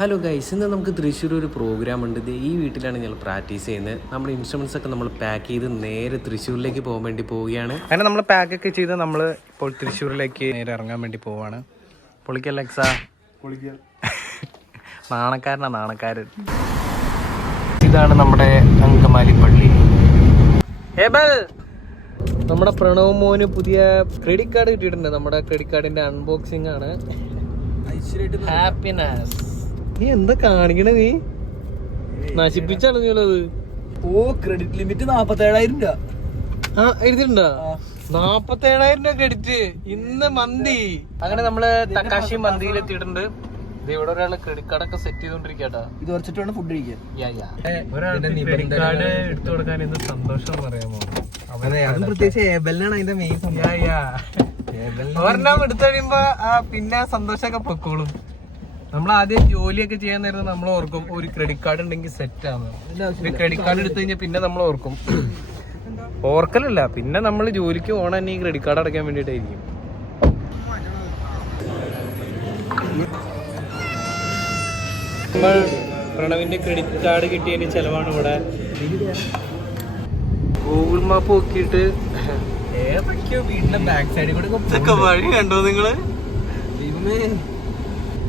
Hello guys, ഇന്ന് നമുക്ക് തൃശ്ശൂർ ഒരു പ്രോഗ്രാം ഉണ്ട്. ഈ വീട്ടിലാണ് ഞങ്ങൾ പ്രാക്ടീസ് ചെയ്യുന്നത്. നമ്മുടെ ഇൻസ്ട്രുമെന്റ്സ് ഒക്കെ നമ്മൾ പാക്ക് ചെയ്ത് നേരെ തൃശ്ശൂരിലേക്ക് പോകാൻ വേണ്ടി പോവുകയാണ്. അങ്ങനെ നമ്മൾ പാക്കൊക്കെ ചെയ്ത് നമ്മൾ ഇപ്പോൾ തൃശ്ശൂരിലേക്ക് നേരെ ഇറങ്ങാൻ വേണ്ടി പോവാണ്. പൊളിക്കൽ എക്സാ നാണക്കാരൻ. ഇതാണ് നമ്മുടെ അങ്കമാലി പള്ളി. നമ്മുടെ പ്രണവ് മോന് പുതിയ ക്രെഡിറ്റ് കാർഡ് കിട്ടിയിട്ടുണ്ട്. നമ്മുടെ ക്രെഡിറ്റ് കാർഡിന്റെ അൺബോക്സിംഗ് ആണ്. ഹാപ്പിനെസ്. നീ എന്താ കാണിക്കണേ? നീ നശിപ്പിച്ചത്. ക്രെഡിറ്റ് ലിമിറ്റ് 47,000 രൂപ. ആ എഴുതിട്ടുണ്ടോ? 47,000 രൂപ ക്രെഡിറ്റ്. ഇന്ന് മന്തി. അങ്ങനെ നമ്മള് തക്കാശി മന്തിയിൽ എത്തിയിട്ടുണ്ട്. ഇവിടെ ഒരാള് ക്രെഡിറ്റ് കാർഡൊക്കെ സെറ്റ് ചെയ്തോണ്ടിരിക്കട്ടാ. ഇത് കുറച്ചിട്ട് വേണം ഫുഡ് കഴിക്കാൻ. ക്രെഡിറ്റ് കാർഡ് എടുത്തു കൊടുക്കാൻ എന്ത് സന്തോഷം പറയാമോ? പ്രത്യേകിച്ച് ഏബലിനാണ് അതിന്റെ മെയിൻ. ഒരെണ്ണം എടുത്തു കഴിയുമ്പോ പിന്നെ സന്തോഷമൊക്കെ പൊക്കോളും. നമ്മൾ ആദ്യം ജോലിയൊക്കെ ചെയ്യാൻ നേരം നമ്മൾ ഓർക്കും ഒരു ക്രെഡിറ്റ് കാർഡ് ഉണ്ടെങ്കിൽ സെറ്റ് ആണ്. ഒരു ക്രെഡിറ്റ് കാർഡ് എടുത്തു കഴിഞ്ഞാൽ പിന്നെ നമ്മൾ ഓർക്കും. ഓർക്കലല്ല, പിന്നെ നമ്മൾ ജോലിക്ക് പോകണം തന്നെ ഈ ക്രെഡിറ്റ് കാർഡ് അടയ്ക്കാൻ വേണ്ടിയിട്ടായിരിക്കും. നമ്മൾ പ്രണവിന്റെ ക്രെഡിറ്റ് കാർഡ് കിട്ടിയതിന് ചെലവാണ് ഇവിടെ. ഗൂഗിൾ മാപ്പ് നോക്കിയിട്ട് ഏതൊക്കെയോ വീടിന്റെ ബാക്ക് സൈഡിൽ കൂടെ വഴി കണ്ടോ നിങ്ങള്?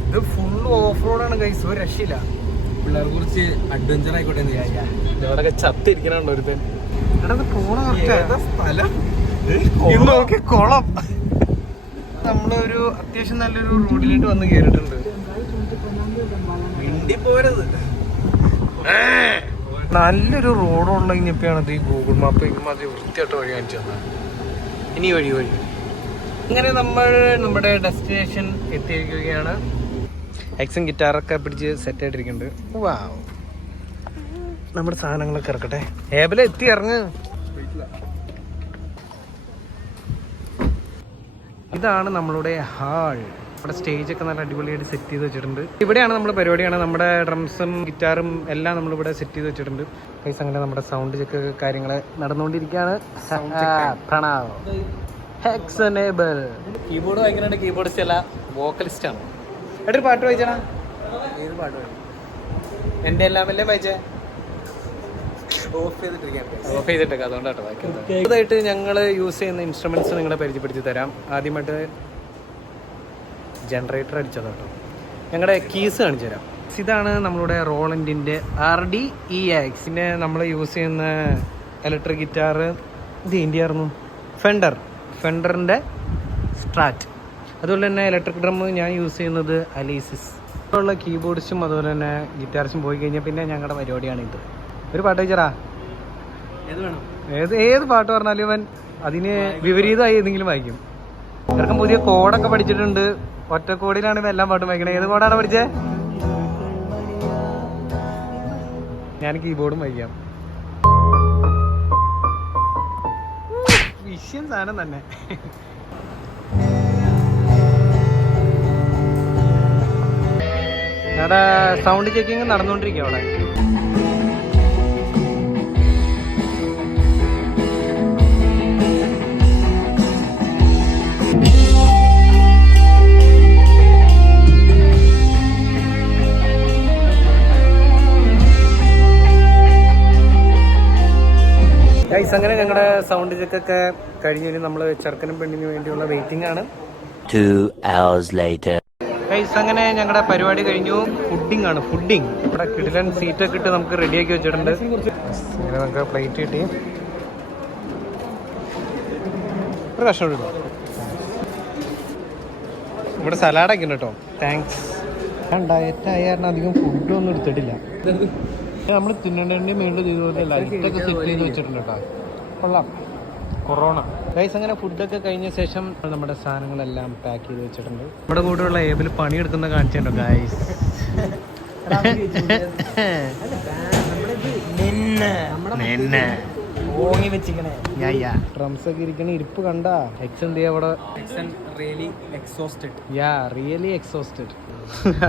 ഇത് ഫുൾ ഓഫ് റോഡാണ് ഗൈസ്, ഒരു രക്ഷയില്ല. പിള്ളേരെ കുറിച്ച് അഡ്വഞ്ചർ ആയിക്കോട്ടെ. ഇവിടെയൊക്കെ ചത്തിരിക്കണുണ്ടോ ഒരുത്തൻ? പോണ സ്ഥലം നോക്കി കുളം. നമ്മളൊരു അത്യാവശ്യം നല്ലൊരു റോഡിലോട്ട് വന്ന് കേറിയിട്ടുണ്ട്. മിണ്ടി പോരത്. നല്ലൊരു റോഡ് ഉള്ളതിനിപ്പോഴാണ് ഈ ഗൂഗിൾ മാപ്പ് ഇമാതിരി വൃത്തിയായിട്ട് വഴി കാണിച്ചു തന്നെ. ഇനി വഴി അങ്ങനെ നമ്മൾ നമ്മുടെ ഡെസ്റ്റിനേഷൻ എത്തിയിരിക്കുകയാണ്. എക്സും ഗിറ്റാറൊക്കെ പിടിച്ച് സെറ്റ് ആയിട്ടിരിക്കുന്നുണ്ട്. വാവ്, നമ്മുടെ സാധനങ്ങളൊക്കെ ഇറക്കട്ടെ. ഏബിലെ എത്തി ഇറങ്ങ്. ഇതാണ് നമ്മളുടെ ഹാൾ. ഇവിടെ സ്റ്റേജൊക്കെ നല്ല അടിപൊളിയായിട്ട് സെറ്റ് ചെയ്ത് വെച്ചിട്ടുണ്ട്. ഇവിടെയാണ് നമ്മുടെ പരിപാടിയാണ്. നമ്മുടെ ഡ്രംസും ഗിറ്റാറും എല്ലാം നമ്മളിവിടെ സെറ്റ് ചെയ്ത് വെച്ചിട്ടുണ്ട്. ഗൈസ്, അങ്ങനെ നമ്മുടെ സൗണ്ട് ചെക്ക് കാര്യങ്ങൾ നടന്നുകൊണ്ടിരിക്കുകയാണ്. പ്രണവ് ഹെക്സനേബിൾ. കീബോർഡ് വായിക്കുന്നുണ്ട്. കീബോർഡിസ്റ്റ് അല്ല, വോക്കലിസ്റ്റ് ആണ്. ഒരു പാട്ട് വായിച്ചാ? ഏത് പാട്ട് വേണം? എൻ്റെ എല്ലാം അല്ലേ വായിച്ചേ? ഓഫ് ചെയ്തിട്ടൊക്കെ അതുകൊണ്ടാട്ടോ വായിക്കുന്നത്. അടുത്തതായിട്ട് ഞങ്ങൾ യൂസ് ചെയ്യുന്ന ഇൻസ്ട്രുമെന്റ്സ് നിങ്ങളെ പരിചയപ്പെടുത്തി തരാം. ആദ്യമായിട്ട് ജനറേറ്റർ അടിച്ചത് കേട്ടോ. ഞങ്ങളുടെ കീസ് കാണിച്ചു തരാം. ഇതാണ് നമ്മളുടെ റോളൻഡിൻ്റെ RD-EX. പിന്നെ നമ്മൾ യൂസ് ചെയ്യുന്ന ഇലക്ട്രിക് ഗിറ്റാർ ഇത് ഇന്ത്യയായിരുന്നു ഫെൻഡറിൻ്റെ സ്ട്രാറ്റ്. അതുപോലെ തന്നെ ഇലക്ട്രിക് ഡ്രം ഞാൻ യൂസ് ചെയ്യുന്നത് അലീസിസ്. ഉള്ള കീബോർഡ്സും അതുപോലെ തന്നെ ഗിറ്റാർസും പോയി കഴിഞ്ഞാൽ പിന്നെ ഞങ്ങളുടെ പരിപാടിയാണ് ഇത്. ഒരു പാട്ട് വെച്ചാ ഏത് വേണം? ഏത് പാട്ട് പറഞ്ഞാലും അവൻ അതിന് വിപരീതമായി എന്തെങ്കിലും വായിക്കും. ഇവർക്കും പുതിയ കോഡൊക്കെ പഠിച്ചിട്ടുണ്ട്. ഒറ്റ കോഡിലാണ് ഇവ എല്ലാം പാട്ടും വായിക്കണേ. ഏത് കോഡാണ് പഠിച്ചേ? ഞാൻ കീബോർഡും വായിക്കാം. വിഷയം സാധനം തന്നെ. ഞങ്ങളുടെ സൗണ്ട് ചെക്കിങ് നടന്നുകൊണ്ടിരിക്കുക അവിടെ. ഗൈസ്, അങ്ങനെ ഞങ്ങളുടെ സൗണ്ട് ചെക്കൊക്കെ കഴിഞ്ഞ് നമ്മൾ ചെറുക്കനും പെണ്ണിനും വേണ്ടിയുള്ള വെയിറ്റിംഗ് ആണ്. 2 hours later. ഗൈസ്, അങ്ങനെ ഞങ്ങളുടെ പരിപാടി കഴിഞ്ഞു. ഫുഡിങ് ഇവിടെ കിടിലൻ സീറ്റൊക്കെ ഇട്ട് നമുക്ക് റെഡിയാക്കി വെച്ചിട്ടുണ്ട്. അങ്ങനെ നമുക്ക് പ്ലേറ്റ് കിട്ടി. ഒരു കഷ്ണം ഇടുന്നു. ഇവിടെ സലാഡൊക്കെ ഉണ്ട് കേട്ടോ. താങ്ക്സ്. ഞാൻ ഡയറ്റായ കാരണം അധികം ഫുഡൊന്നും എടുത്തിട്ടില്ല. നമ്മൾ തിന്നേണ്ടതിൻ്റെ മേളിൽ ചെയ്തുപോലെ ലൈറ്റൊക്കെ സെറ്റ് ചെയ്ത് വെച്ചിട്ടുണ്ട് കേട്ടോ. കൊള്ളാം. കൊറോണ. ഗൈസ്, അങ്ങനെ ഫുഡൊക്കെ കഴിഞ്ഞ ശേഷം നമ്മുടെ സാധനങ്ങളെല്ലാം പാക്ക് ചെയ്ത് വെച്ചിട്ടുണ്ട്. നമ്മുടെ കൂടെയുള്ള ഏബിൽ പണിയെടുക്കുന്ന കാണിച്ചിട്ടുണ്ടോ ഗൈസ്? ഡ്രംസ് ഒക്കെ ഇരിക്കണ ഇരിപ്പ് കണ്ടാ? എക്സ് എന്ത് ചെയ്യാ അവിടെ? Really exhausted.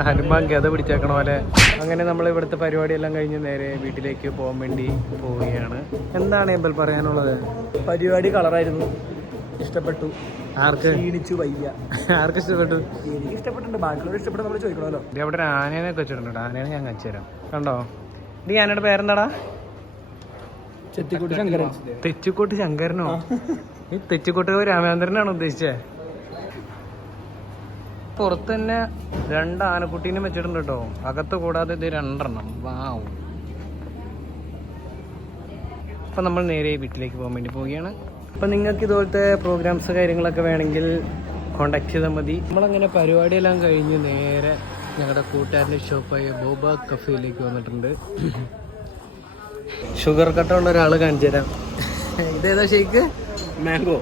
ഹനുമാൻ ഗത പിടിച്ചേക്കണ പോലെ. അങ്ങനെ നമ്മൾ ഇവിടുത്തെ പരിപാടിയെല്ലാം കഴിഞ്ഞ് നേരെ വീട്ടിലേക്ക് പോകാൻ വേണ്ടി പോവുകയാണ്. എന്താണ് ഏബൽ പറയാനുള്ളത്? പരിപാടി കളറായിരുന്നു, ഇഷ്ടപ്പെട്ടു. ആർക്ക് ക്ഷീണിച്ചു വയ്യ. ആർക്ക് ഇഷ്ടപ്പെട്ടു? എനിക്ക് ഇഷ്ടപ്പെട്ടിട്ടുണ്ട്, ബാക്കിയുള്ളവർ ഇഷ്ടപ്പെട്ട നമ്മൾ ചോദിക്കണമല്ലോ. ഇത് അവിടെ ഒരു ആനേനെ വെച്ചിട്ടുണ്ട്. ആനേനെ ഞാൻ കാണിച്ചു തരാം. കണ്ടോ? ഇത് ആനയുടെ പേരെന്താടാ? ചെത്തിക്കുട്ടി ശങ്കരൻ. തെച്ചിക്കോട്ട് ശങ്കരനോ? ഈ തെച്ചിക്കോട്ട് രാമചന്ദ്രനാണ് ഉദ്ദേശിച്ചേ. പുറത്ത് തന്നെ 2 ആനക്കുട്ടീനെ വെച്ചിട്ടുണ്ട് കേട്ടോ. അകത്ത് കൂടാതെ ഇത് 2 വാവ്. അപ്പം നമ്മൾ നേരെ വീട്ടിലേക്ക് പോകാൻ വേണ്ടി പോവുകയാണ്. അപ്പം നിങ്ങൾക്ക് ഇതുപോലത്തെ പ്രോഗ്രാംസ് കാര്യങ്ങളൊക്കെ വേണമെങ്കിൽ കോണ്ടാക്ട് ചെയ്താൽ മതി. നമ്മളങ്ങനെ പരിപാടിയെല്ലാം കഴിഞ്ഞ് നേരെ ഞങ്ങളുടെ കൂട്ടുകാരൻ്റെ ഷോപ്പായ ബോബ കഫേയിലേക്ക് വന്നിട്ടുണ്ട്. ഷുഗർ കട്ടുള്ള ഒരാൾ കാണിച്ചു തരാം. ഇതേതാ ഷേക്ക്? മാംഗോ.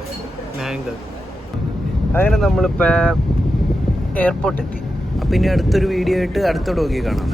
അങ്ങനെ നമ്മളിപ്പോൾ എയർപോർട്ട് എത്തി. അപ്പം ഇനി അടുത്തൊരു വീഡിയോ ആയിട്ട് അടുത്ത ഡോഗി കാണാം.